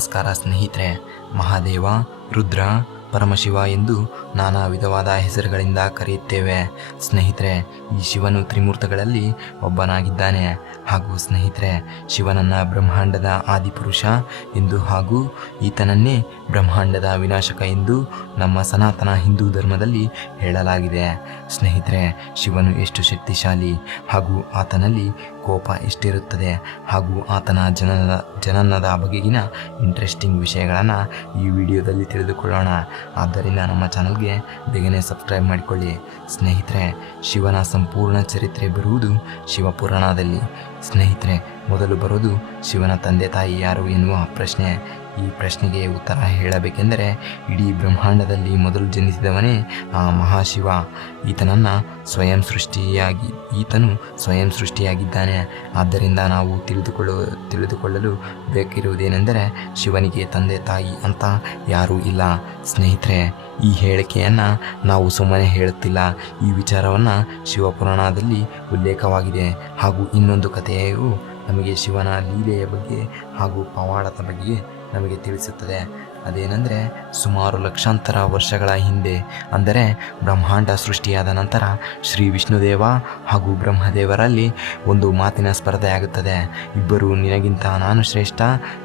ನಮಸ್ಕಾರ ಸ್ನೇಹಿತರೆ. ಮಹಾದೇವ, ರುದ್ರ, ಪರಮಶಿವ ಎಂದು ನಾನಾ ವಿಧವಾದ ಹೆಸರುಗಳಿಂದ ಕರೆಯುತ್ತೇವೆ. ಸ್ನೇಹಿತರೆ, ಈ ಶಿವನು ತ್ರಿಮೂರ್ತಗಳಲ್ಲಿ ಒಬ್ಬನಾಗಿದ್ದಾನೆ. ಹಾಗೂ ಸ್ನೇಹಿತರೆ, ಶಿವನನ್ನ ಬ್ರಹ್ಮಾಂಡದ ಆದಿಪುರುಷ ಎಂದು ಹಾಗೂ ಈತನನ್ನೇ ಬ್ರಹ್ಮಾಂಡದ ವಿನಾಶಕ ಎಂದು ನಮ್ಮ ಸನಾತನ ಹಿಂದೂ ಧರ್ಮದಲ್ಲಿ ಹೇಳಲಾಗಿದೆ. ಸ್ನೇಹಿತರೆ, ಶಿವನು ಎಷ್ಟು ಶಕ್ತಿಶಾಲಿ ಹಾಗೂ ಆತನಲ್ಲಿ ಕೋಪ ಎಷ್ಟಿರುತ್ತದೆ ಹಾಗೂ ಆತನ ಜನನದ ಬಗೆಗಿನ ಇಂಟ್ರೆಸ್ಟಿಂಗ್ ವಿಷಯಗಳನ್ನು ಈ ವಿಡಿಯೋದಲ್ಲಿ ತಿಳಿದುಕೊಳ್ಳೋಣ. ಆದ್ದರಿಂದ ನಮ್ಮ ಚಾನಲ್ಗೆ ಬೇಗನೆ ಸಬ್ಸ್ಕ್ರೈಬ್ ಮಾಡಿಕೊಳ್ಳಿ. ಸ್ನೇಹಿತರೆ, ಶಿವನ ಸಂಪೂರ್ಣ ಚರಿತ್ರೆ ಬರುವುದು ಶಿವಪುರಾಣದಲ್ಲಿ. ಸ್ನೇಹಿತರೆ, ಮೊದಲು ಬರೋದು ಶಿವನ ತಂದೆ ತಾಯಿ ಯಾರು ಎನ್ನುವ ಪ್ರಶ್ನೆ. ಈ ಪ್ರಶ್ನೆಗೆ ಉತ್ತರ ಹೇಳಬೇಕೆಂದರೆ ಇಡೀ ಬ್ರಹ್ಮಾಂಡದಲ್ಲಿ ಮೊದಲು ಜನಿಸಿದವನೇ ಆ ಮಹಾಶಿವ. ಈತನು ಸ್ವಯಂ ಸೃಷ್ಟಿಯಾಗಿದ್ದಾನೆ. ಆದ್ದರಿಂದ ನಾವು ತಿಳಿದುಕೊಳ್ಳಲು ಬೇಕಿರುವುದೇನೆಂದರೆ ಶಿವನಿಗೆ ತಂದೆ ತಾಯಿ ಅಂತ ಯಾರೂ ಇಲ್ಲ. ಸ್ನೇಹಿತರೆ, ಈ ಹೇಳಿಕೆಯನ್ನು ನಾವು ಸುಮ್ಮನೆ ಹೇಳುತ್ತಿಲ್ಲ. ಈ ವಿಚಾರವನ್ನು ಶಿವಪುರಾಣದಲ್ಲಿ ಉಲ್ಲೇಖವಾಗಿದೆ. ಹಾಗೂ ಇನ್ನೊಂದು ಕಥೆಯು ನಮಗೆ ಶಿವನ ಲೀಲೆಯ ಬಗ್ಗೆ ಹಾಗೂ ಪವಾಡದ ಬಗ್ಗೆ ನಮಗೆ ತಿಳಿಸುತ್ತದೆ. ಅದೇನೆಂದರೆ, ಸುಮಾರು ಲಕ್ಷಾಂತರ ವರ್ಷಗಳ ಹಿಂದೆ, ಅಂದರೆ ಬ್ರಹ್ಮಾಂಡ ಸೃಷ್ಟಿಯಾದ ನಂತರ ಶ್ರೀ ವಿಷ್ಣುದೇವ ಹಾಗೂ ಬ್ರಹ್ಮದೇವರಲ್ಲಿ ಒಂದು ಮಾತಿನ ಸ್ಪರ್ಧೆ ಆಗುತ್ತದೆ. ಇಬ್ಬರು ನಿನಗಿಂತ ನಾನು ಶ್ರೇಷ್ಠ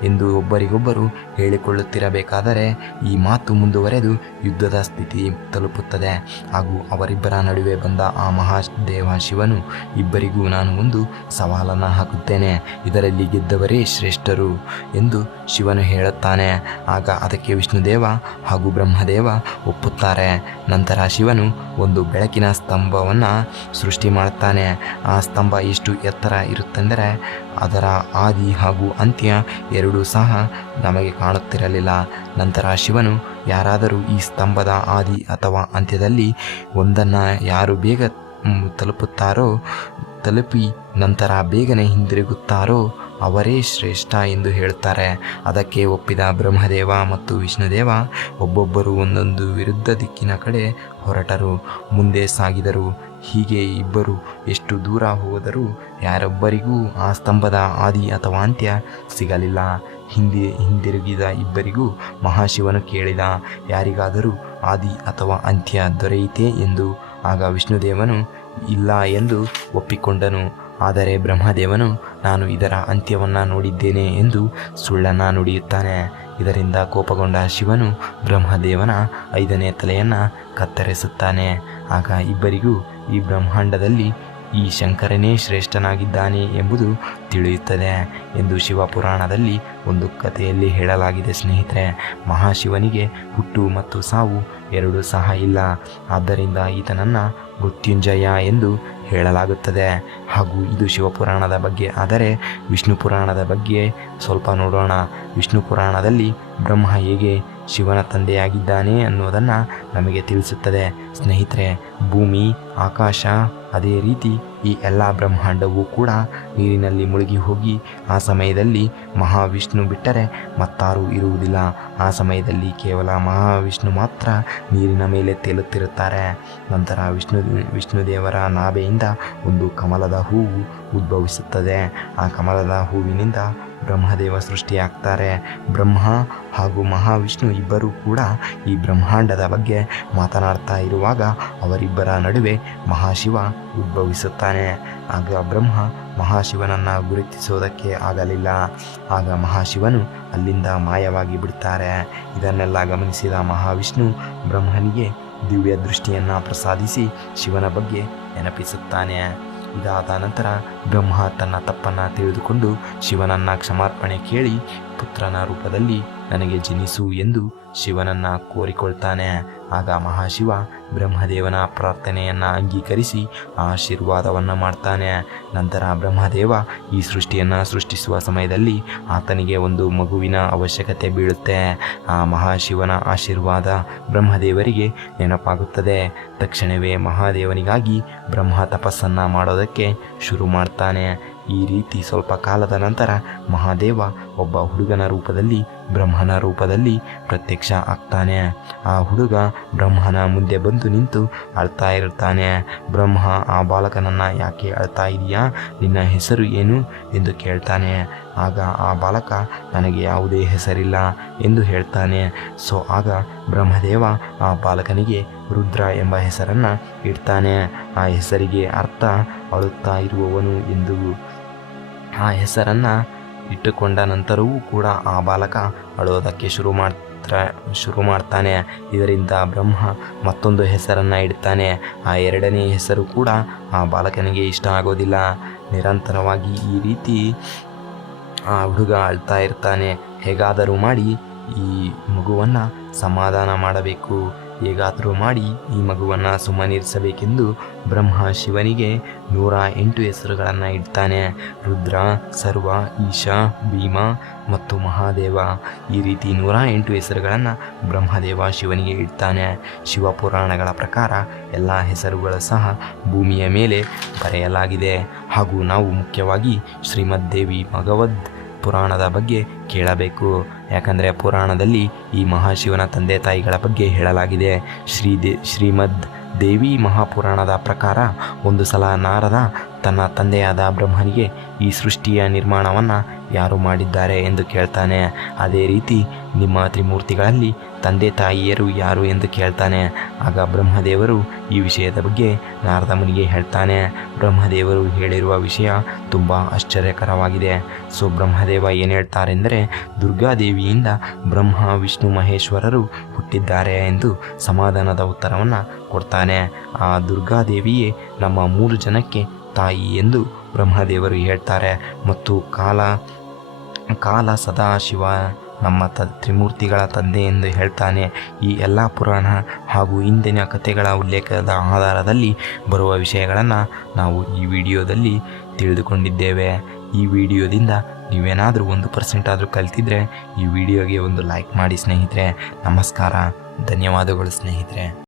ಎಂದು ಒಬ್ಬರಿಗೊಬ್ಬರು ಹೇಳಿಕೊಳ್ಳುತ್ತಿರಬೇಕಾದರೆ ಈ ಮಾತು ಮುಂದುವರೆದು ಯುದ್ಧದ ಸ್ಥಿತಿ ತಲುಪುತ್ತದೆ. ಹಾಗೂ ಅವರಿಬ್ಬರ ನಡುವೆ ಬಂದ ಆ ಮಹಾದೇವ ಶಿವನು ಇಬ್ಬರಿಗೂ ನಾನು ಒಂದು ಸವಾಲನ್ನು ಹಾಕುತ್ತೇನೆ, ಇದರಲ್ಲಿ ಗೆದ್ದವರೇ ಶ್ರೇಷ್ಠರು ಎಂದು ಶಿವನು ಹೇಳುತ್ತಾನೆ. ಆಗ ಅದಕ್ಕೆ ವಿಷ್ಣುದೇವ ಹಾಗೂ ಬ್ರಹ್ಮದೇವ ಒಪ್ಪುತ್ತಾರೆ. ನಂತರ ಶಿವನು ಒಂದು ಬೆಳಕಿನ ಸ್ತಂಭವನ್ನು ಸೃಷ್ಟಿ ಮಾಡುತ್ತಾನೆ. ಆ ಸ್ತಂಭ ಎಷ್ಟು ಎತ್ತರ ಇರುತ್ತೆಂದರೆ ಅದರ ಆದಿ ಹಾಗೂ ಅಂತ್ಯ ಎರಡೂ ಸಹ ನಮಗೆ ಕಾಣುತ್ತಿರಲಿಲ್ಲ. ನಂತರ ಶಿವನು ಯಾರಾದರೂ ಈ ಸ್ತಂಭದ ಆದಿ ಅಥವಾ ಅಂತ್ಯದಲ್ಲಿ ಒಂದನ್ನು ಯಾರು ಬೇಗ ತಲುಪಿ ನಂತರ ಬೇಗನೆ ಹಿಂದಿರುಗುತ್ತಾರೋ ಅವರೇ ಶ್ರೇಷ್ಠ ಎಂದು ಹೇಳುತ್ತಾರೆ. ಅದಕ್ಕೆ ಒಪ್ಪಿದ ಬ್ರಹ್ಮದೇವ ಮತ್ತು ವಿಷ್ಣುದೇವ ಒಬ್ಬೊಬ್ಬರು ಒಂದೊಂದು ವಿರುದ್ಧ ದಿಕ್ಕಿನ ಕಡೆ ಹೊರಟರು, ಮುಂದೆ ಸಾಗಿದರು. ಹೀಗೆ ಇಬ್ಬರು ಎಷ್ಟು ದೂರ ಹೋದರೂ ಯಾರೊಬ್ಬರಿಗೂ ಆ ಸ್ತಂಭದ ಆದಿ ಅಥವಾ ಅಂತ್ಯ ಸಿಗಲಿಲ್ಲ. ಹಿಂದಿರುಗಿದ ಇಬ್ಬರಿಗೂ ಮಹಾಶಿವನು ಕೇಳಿದ, ಯಾರಿಗಾದರೂ ಆದಿ ಅಥವಾ ಅಂತ್ಯ ದೊರೆಯಿತೇ ಎಂದು. ಆಗ ವಿಷ್ಣುದೇವನು ಇಲ್ಲ ಎಂದು ಒಪ್ಪಿಕೊಂಡನು. ಆದರೆ ಬ್ರಹ್ಮದೇವನು ನಾನು ಇದರ ಅಂತ್ಯವನ್ನು ನೋಡಿದ್ದೇನೆ ಎಂದು ಸುಳ್ಳನ್ನು ನುಡಿಯುತ್ತಾನೆ. ಇದರಿಂದ ಕೋಪಗೊಂಡ ಶಿವನು ಬ್ರಹ್ಮದೇವನ 5ನೇ ತಲೆಯನ್ನು ಕತ್ತರಿಸುತ್ತಾನೆ. ಆಗ ಇಬ್ಬರಿಗೂ ಈ ಬ್ರಹ್ಮಾಂಡದಲ್ಲಿ ಈ ಶಂಕರನೇ ಶ್ರೇಷ್ಠನಾಗಿದ್ದಾನೆ ಎಂಬುದು ತಿಳಿಯುತ್ತದೆ ಎಂದು ಶಿವಪುರಾಣದಲ್ಲಿ ಒಂದು ಕಥೆಯಲ್ಲಿ ಹೇಳಲಾಗಿದೆ. ಸ್ನೇಹಿತರೆ, ಮಹಾಶಿವನಿಗೆ ಹುಟ್ಟು ಮತ್ತು ಸಾವು ಎರಡೂ ಸಹ ಇಲ್ಲ. ಆದ್ದರಿಂದ ಈತನನ್ನು ಮೃತ್ಯುಂಜಯ ಎಂದು ಹೇಳಲಾಗುತ್ತದೆ. ಹಾಗೂ ಇದು ಶಿವಪುರಾಣದ ಬಗ್ಗೆ. ಆದರೆ ವಿಷ್ಣು ಪುರಾಣದ ಬಗ್ಗೆ ಸ್ವಲ್ಪ ನೋಡೋಣ. ವಿಷ್ಣು ಪುರಾಣದಲ್ಲಿ ಬ್ರಹ್ಮ ಹೇಗೆ ಶಿವನ ತಂದೆಯಾಗಿದ್ದಾನೆ ಅನ್ನೋದನ್ನು ನಮಗೆ ತಿಳಿಸುತ್ತದೆ. ಸ್ನೇಹಿತರೆ, ಭೂಮಿ, ಆಕಾಶ, ಅದೇ ರೀತಿ ಈ ಎಲ್ಲ ಬ್ರಹ್ಮಾಂಡವೂ ಕೂಡ ನೀರಿನಲ್ಲಿ ಮುಳುಗಿ ಹೋಗಿ ಆ ಸಮಯದಲ್ಲಿ ಮಹಾವಿಷ್ಣು ಬಿಟ್ಟರೆ ಮತ್ತಾರೂ ಇರುವುದಿಲ್ಲ. ಆ ಸಮಯದಲ್ಲಿ ಕೇವಲ ಮಹಾವಿಷ್ಣು ಮಾತ್ರ ನೀರಿನ ಮೇಲೆ ತೇಲುತ್ತಿರುತ್ತಾರೆ. ನಂತರ ವಿಷ್ಣುದೇವರ ನಾಭೆಯಿಂದ ಒಂದು ಕಮಲದ ಹೂವು ಉದ್ಭವಿಸುತ್ತದೆ. ಆ ಕಮಲದ ಹೂವಿನಿಂದ ಬ್ರಹ್ಮದೇವ ಸೃಷ್ಟಿಯಾಗ್ತಾರೆ. ಬ್ರಹ್ಮ ಹಾಗೂ ಮಹಾವಿಷ್ಣು ಇಬ್ಬರೂ ಕೂಡ ಈ ಬ್ರಹ್ಮಾಂಡದ ಬಗ್ಗೆ ಮಾತನಾಡ್ತಾ ಇರುವಾಗ ಅವರಿಬ್ಬರ ನಡುವೆ ಮಹಾಶಿವ ಉದ್ಭವಿಸುತ್ತಾನೆ. ಆಗ ಬ್ರಹ್ಮ ಮಹಾಶಿವನನ್ನು ಗುರುತಿಸೋದಕ್ಕೆ ಆಗಲಿಲ್ಲ. ಆಗ ಮಹಾಶಿವನು ಅಲ್ಲಿಂದ ಮಾಯವಾಗಿ ಬಿಡ್ತಾರೆ. ಇದನ್ನೆಲ್ಲ ಗಮನಿಸಿದ ಮಹಾವಿಷ್ಣು ಬ್ರಹ್ಮನಿಗೆ ದಿವ್ಯ ದೃಷ್ಟಿಯನ್ನು ಪ್ರಸಾದಿಸಿ ಶಿವನ ಬಗ್ಗೆ ನೆನಪಿಸುತ್ತಾನೆ. ಇದಾದ ನಂತರ ಬ್ರಹ್ಮ ತನ್ನ ತಪ್ಪನ್ನು ತಿಳಿದುಕೊಂಡು ಶಿವನನ್ನು ಕ್ಷಮಾರ್ಪಣೆ ಕೇಳಿ ಪುತ್ರನ ರೂಪದಲ್ಲಿ ನನಗೆ ಜನಿಸು ಎಂದು ಶಿವನನ್ನು ಕೋರಿಕೊಳ್ತಾನೆ. ಆಗ ಮಹಾಶಿವ ಬ್ರಹ್ಮದೇವನ ಪ್ರಾರ್ಥನೆಯನ್ನು ಅಂಗೀಕರಿಸಿ ಆಶೀರ್ವಾದವನ್ನು ಮಾಡ್ತಾನೆ. ನಂತರ ಬ್ರಹ್ಮದೇವ ಈ ಸೃಷ್ಟಿಯನ್ನು ಸೃಷ್ಟಿಸುವ ಸಮಯದಲ್ಲಿ ಆತನಿಗೆ ಒಂದು ಮಗುವಿನ ಅವಶ್ಯಕತೆ ಬೀಳುತ್ತೆ. ಆ ಮಹಾಶಿವನ ಆಶೀರ್ವಾದ ಬ್ರಹ್ಮದೇವರಿಗೆ ನೆನಪಾಗುತ್ತದೆ. ತಕ್ಷಣವೇ ಮಹಾದೇವನಿಗಾಗಿ ಬ್ರಹ್ಮ ತಪಸ್ಸನ್ನು ಮಾಡೋದಕ್ಕೆ ಶುರು ಮಾಡ್ತಾನೆ. ಈ ರೀತಿ ಸ್ವಲ್ಪ ಕಾಲದ ನಂತರ ಮಹಾದೇವ ಒಬ್ಬ ಹುಡುಗನ ರೂಪದಲ್ಲಿ ಬ್ರಹ್ಮನ ರೂಪದಲ್ಲಿ ಪ್ರತ್ಯಕ್ಷ ಆಗ್ತಾನೆ. ಆ ಹುಡುಗ ಬ್ರಹ್ಮನ ಮುಂದೆ ಬಂದು ನಿಂತು ಅಳ್ತಾ ಇರ್ತಾನೆ. ಬ್ರಹ್ಮ ಆ ಬಾಲಕನನ್ನು ಯಾಕೆ ಅಳ್ತಾ ಇದೆಯಾ, ನಿನ್ನ ಹೆಸರು ಏನು ಎಂದು ಕೇಳ್ತಾನೆ. ಆಗ ಆ ಬಾಲಕ ನನಗೆ ಯಾವುದೇ ಹೆಸರಿಲ್ಲ ಎಂದು ಹೇಳ್ತಾನೆ. ಆಗ ಬ್ರಹ್ಮದೇವ ಆ ಬಾಲಕನಿಗೆ ರುದ್ರ ಎಂಬ ಹೆಸರನ್ನು ಇಡ್ತಾನೆ. ಆ ಹೆಸರಿಗೆ ಅರ್ಥ ಅಳುತ್ತಾ ಇರುವವನು ಎಂದು. ಆ ಹೆಸರನ್ನು ಇಟ್ಟುಕೊಂಡ ನಂತರವೂ ಕೂಡ ಆ ಬಾಲಕ ಅಳೋದಕ್ಕೆ ಶುರು ಮಾಡ್ತಾನೆ. ಇದರಿಂದ ಬ್ರಹ್ಮ ಮತ್ತೊಂದು ಹೆಸರನ್ನು ಇಡ್ತಾನೆ. ಆ ಎರಡನೇ ಹೆಸರು ಕೂಡ ಆ ಬಾಲಕನಿಗೆ ಇಷ್ಟ ಆಗೋದಿಲ್ಲ. ನಿರಂತರವಾಗಿ ಈ ರೀತಿ ಆ ಹುಡುಗ ಅಳ್ತಾ ಇರ್ತಾನೆ. ಹೇಗಾದರೂ ಮಾಡಿ ಈ ಮಗುವನ್ನು ಸಮಾಧಾನ ಮಾಡಬೇಕು, ಹೇಗಾದರೂ ಮಾಡಿ ಈ ಮಗುವನ್ನು ಸುಮ್ಮನಿರಿಸಬೇಕೆಂದು ಬ್ರಹ್ಮ ಶಿವನಿಗೆ 108 ಹೆಸರುಗಳನ್ನು ಇಡ್ತಾನೆ. ರುದ್ರ, ಸರ್ವ, ಈಶ, ಭೀಮ ಮತ್ತು ಮಹಾದೇವ, ಈ ರೀತಿ 108 ಹೆಸರುಗಳನ್ನು ಬ್ರಹ್ಮದೇವ ಶಿವನಿಗೆ ಇಡ್ತಾನೆ. ಶಿವಪುರಾಣಗಳ ಪ್ರಕಾರ ಎಲ್ಲ ಹೆಸರುಗಳು ಸಹ ಭೂಮಿಯ ಮೇಲೆ ಬರೆಯಲಾಗಿದೆ. ಹಾಗೂ ನಾವು ಮುಖ್ಯವಾಗಿ ಶ್ರೀಮದ್ದೇವಿ ಭಗವದ್ ಪುರಾಣದ ಬಗ್ಗೆ ಕೇಳಬೇಕು. ಯಾಕಂದರೆ ಪುರಾಣದಲ್ಲಿ ಈ ಮಹಾಶಿವನ ತಂದೆ ತಾಯಿಗಳ ಬಗ್ಗೆ ಹೇಳಲಾಗಿದೆ. ಶ್ರೀಮದ್ ದೇವಿ ಮಹಾಪುರಾಣದ ಪ್ರಕಾರ ಒಂದು ಸಲ ನಾರದ ತನ್ನ ತಂದೆಯಾದ ಬ್ರಹ್ಮನಿಗೆ ಈ ಸೃಷ್ಟಿಯ ನಿರ್ಮಾಣವನ್ನು ಯಾರು ಮಾಡಿದ್ದಾರೆ ಎಂದು ಕೇಳ್ತಾನೆ. ಅದೇ ರೀತಿ ನಿಮ್ಮ ತ್ರಿಮೂರ್ತಿಗಳಲ್ಲಿ ತಂದೆ ತಾಯಿಯರು ಯಾರು ಎಂದು ಕೇಳ್ತಾನೆ. ಆಗ ಬ್ರಹ್ಮದೇವರು ಈ ವಿಷಯದ ಬಗ್ಗೆ ನಾರದ ಮುನಿಗೆ ಹೇಳ್ತಾನೆ. ಬ್ರಹ್ಮದೇವರು ಹೇಳಿರುವ ವಿಷಯ ತುಂಬ ಆಶ್ಚರ್ಯಕರವಾಗಿದೆ. ಬ್ರಹ್ಮದೇವ ಏನು ಹೇಳ್ತಾರೆಂದರೆ, ದುರ್ಗಾದೇವಿಯಿಂದ ಬ್ರಹ್ಮ, ವಿಷ್ಣು, ಮಹೇಶ್ವರರು ಹುಟ್ಟಿದ್ದಾರೆ ಎಂದು ಸಮಾಧಾನದ ಉತ್ತರವನ್ನು ಕೊಡ್ತಾನೆ. ಆ ದುರ್ಗಾದೇವಿಯೇ ನಮ್ಮ 3 ಜನಕ್ಕೆ ತಾಯಿ ಎಂದು ಬ್ರಹ್ಮದೇವರು ಹೇಳ್ತಾರೆ. ಮತ್ತು ಕಾಲ ಸದಾಶಿವ ನಮ್ಮ ತ್ರಿಮೂರ್ತಿಗಳ ತಂದೆ ಎಂದು ಹೇಳ್ತಾನೆ. ಈ ಎಲ್ಲ ಪುರಾಣ ಹಾಗೂ ಇಂದಿನ ಕಥೆಗಳ ಉಲ್ಲೇಖದ ಆಧಾರದಲ್ಲಿ ಬರುವ ವಿಷಯಗಳನ್ನು ನಾವು ಈ ವಿಡಿಯೋದಲ್ಲಿ ತಿಳಿದುಕೊಂಡಿದ್ದೇವೆ. ಈ ವಿಡಿಯೋದಿಂದ ನೀವೇನಾದರೂ 1% ಆದರೂ ಕಲಿತಿದ್ರೆ ಈ ವಿಡಿಯೋಗೆ ಒಂದು ಲೈಕ್ ಮಾಡಿ ಸ್ನೇಹಿತರೆ. ನಮಸ್ಕಾರ, ಧನ್ಯವಾದಗಳು ಸ್ನೇಹಿತರೆ.